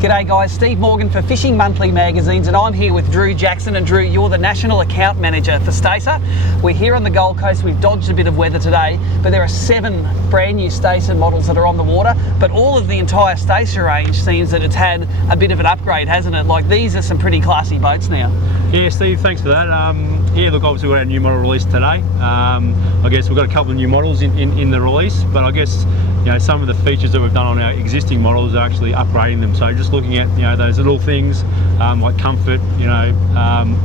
G'day guys, Steve Morgan for Fishing Monthly Magazines, and I'm here with Drew Jackson. And Drew, you're the National Account Manager for Stacer. We're here on the Gold Coast. We've dodged a bit of weather today, but there are 7 brand new Stacer models that are on the water. But all of the entire Stacer range seems that it's had a bit of an upgrade, hasn't it? Like, these are some pretty classy boats now. Yeah, Steve, thanks for that. Yeah, look, obviously we've got our new model release today. I guess we've got a couple of new models in the release, but I guess, you know, some of the features that we've done on our existing models are actually upgrading them. So just looking at, you know, those little things like comfort, you know,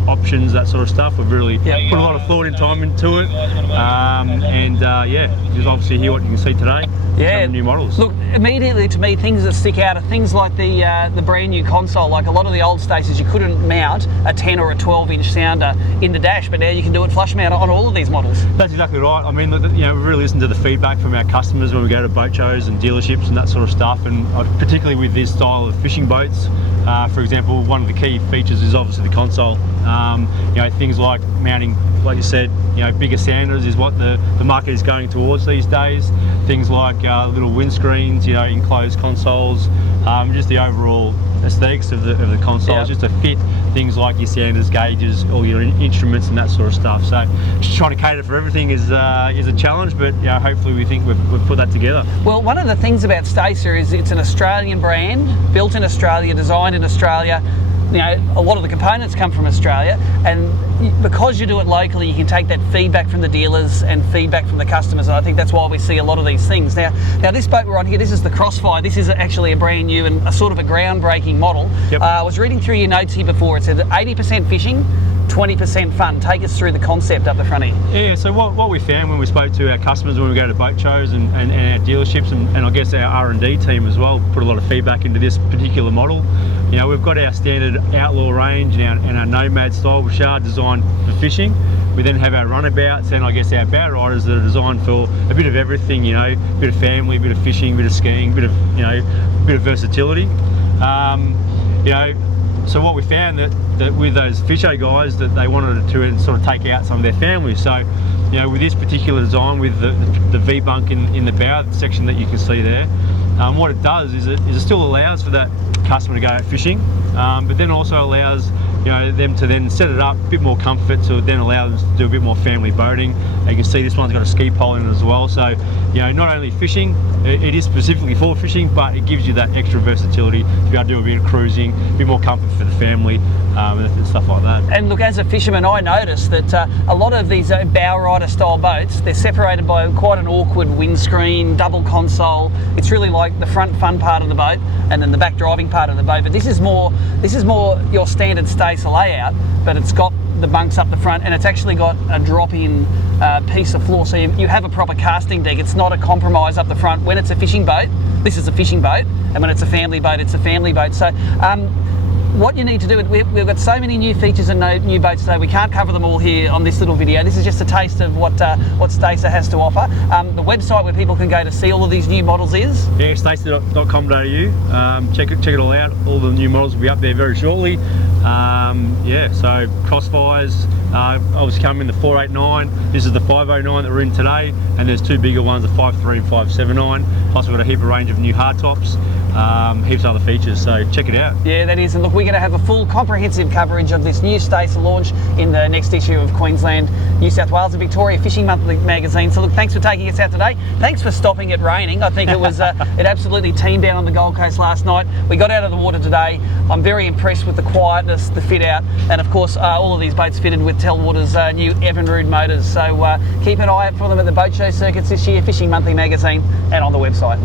options, that sort of stuff. We've really put a lot of thought and time into it. Yeah, just obviously here what you can see today. Yeah, new models. Look, immediately to me, things that stick out are things like the brand new console. Like a lot of the old Stacers, you couldn't mount a 10 or a 12-inch sounder in the dash, but now you can do it flush mount on all of these models. That's exactly right. I mean, you know, we really listen to the feedback from our customers when we go to boat shows and dealerships and that sort of stuff, and particularly with this style of fishing boats. For example, one of the key features is obviously the console. You know, things like mounting, like you said, you know, bigger sounders is what the market is going towards these days. Things like little windscreens, you know, enclosed consoles, just the overall aesthetics of the consoles, just to fit things like your sounders, gauges, all your instruments and that sort of stuff. So just trying to cater for everything is a challenge, but yeah, hopefully we think we've put that together. Well, one of the things about Stacer is it's an Australian brand, built in Australia, designed in Australia. You know, a lot of the components come from Australia, and because you do it locally, you can take that feedback from the dealers and feedback from the customers, and I think that's why we see a lot of these things. Now this boat we're on here, this is the Crossfire. This is actually a brand new and a sort of a groundbreaking model. Yep. I was reading through your notes here before. It said 80% fishing, 20% fun. Take us through the concept up the front here. Yeah, so what we found when we spoke to our customers when we go to boat shows and our dealerships, and I guess our R&D team as well, put a lot of feedback into this particular model. You know, we've got our standard Outlaw range and our Nomad style, which are designed for fishing. We then have our runabouts and I guess our boat riders that are designed for a bit of everything, you know, a bit of family, a bit of fishing, a bit of skiing, a bit of, you know, a bit of versatility. You know, so what we found that with those fisho guys, that they wanted to sort of take out some of their families. So, you know, with this particular design, with the V-bunk in the bow section that you can see there, what it does is it still allows for that customer to go out fishing, but then also allows, you know, them to then set it up a bit more comfort, to then allow them to do a bit more family boating. You can see this one's got a ski pole in it as well, so, you know, not only fishing, it is specifically for fishing, but it gives you that extra versatility to be able to do a bit of cruising, a bit more comfort for the family, and stuff like that. And look, as a fisherman, I noticed that a lot of these bow rider style boats, they're separated by quite an awkward windscreen, double console. It's really like the front fun part of the boat and then the back driving part of the boat. But this is more your standard Stacer layout, but it's got the bunks up the front, and it's actually got a drop-in piece of floor, so you have a proper casting deck. It's not a compromise up the front. When it's a fishing boat, this is a fishing boat, and when it's a family boat, it's a family boat. So what you need to do, we've got so many new features and new boats today, we can't cover them all here on this little video. This is just a taste of what Stacer has to offer. The website where people can go to see all of these new models is? Yeah, stacer.com.au. Check it all out. All the new models will be up there very shortly. Yeah, so Crossfires obviously come in the 489. This is the 509 that we're in today, and there's 2 bigger ones, the 53 and 579. Plus we've got a heap of range of new hardtops, heaps of other features, so check it out. Yeah, that is, and look, we're going to have a full comprehensive coverage of this new Stacer launch in the next issue of Queensland, New South Wales and Victoria Fishing Monthly magazine. So look, thanks for taking us out today. Thanks for stopping it raining. I think it was it absolutely teamed down on the Gold Coast last night. We got out of the water today. I'm very impressed with the quietness, the fit out, and of course all of these boats fitted with Telwater's new Evinrude motors. So keep an eye out for them at the boat show circuits this year, Fishing Monthly magazine, and on the website.